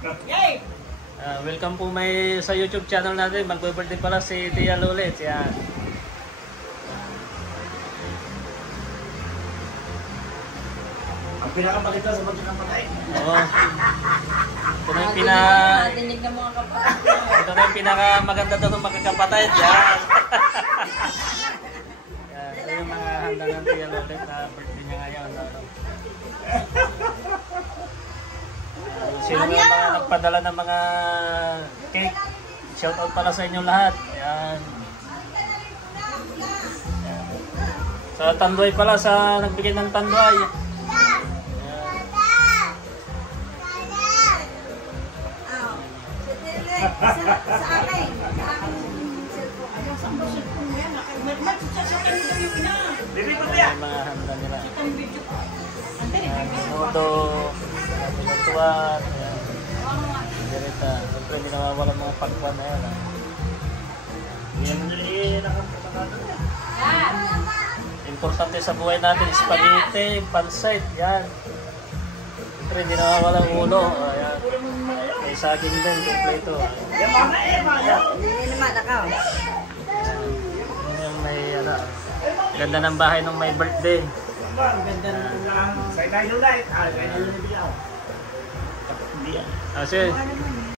Welcome po sa YouTube channel natin. Mag-birthday pala si Tia Lolet. Yan. Ang pinakamalita sa pagkakapatay. Oo. Ito na yung Nadinig ng mga kapatid. Ito na yung pinakamaganda daw ng magkakapatay. Yan. Yan. Ito yung mga handa ng Tia Lolet na birthday niya ngayon. Sino yung mga nagpadala ng mga cake? Shoutout pala sa inyo lahat. Ayan. Ayan. Sa Tanduay pala, sa nagbigay ng Tanduay. Ayan. Sa akin. Ayan, mga handa nila. Ayan, Nodo. Pinutuan. Ayan. Direta. Siyempre, hindi nawawala mga pagkuhan na yan. Importante sa buhay natin, spaghetti, pancit, yan. Siyempre, hindi nawawala ang ulo. Ayan. May saging din, kompleto. Hindi naman, nakaw. Yun yung may, ganda ng bahay nung may birthday. Sa inay light. Ay, inay light. Sige.